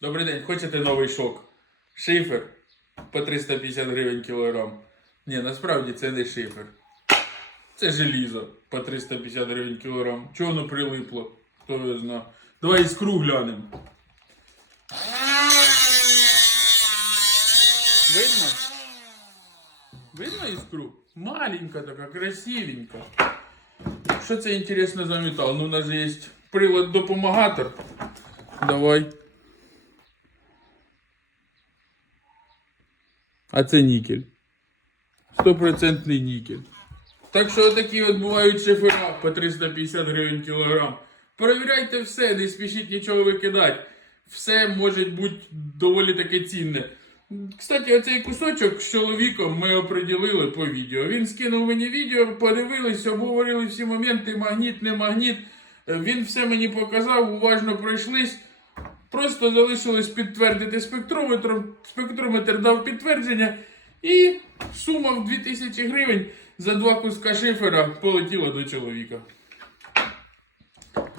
Добрий день, хочете новий шок? Шифер по 350 гривень кілограм. Ні, насправді це не шифер. Це желізо по 350 гривень кілограм. Чого воно прилипло? Хто його знає. Давай іскру глянемо. Видно? Видно іскру? Маленька така, красивенька. Що це інтересно за метал? Ну, у нас є прилад допомагатор. Давай. А це нікель. Стопроцентний нікель. Так що такі от бувають шифера по 350 гривень кілограм. Перевіряйте все, не спішіть нічого викидати. Все може бути доволі таке цінне. Кстати, оцей кусочок з чоловіком ми оприділили по відео. Він скинув мені відео, подивились, обговорили всі моменти, магніт, не магніт. Він все мені показав, уважно пройшлись. Просто залишилось підтвердити спектрометром. Спектрометр дав підтвердження. І сума в 2000 гривень за два куска шифера полетіла до чоловіка.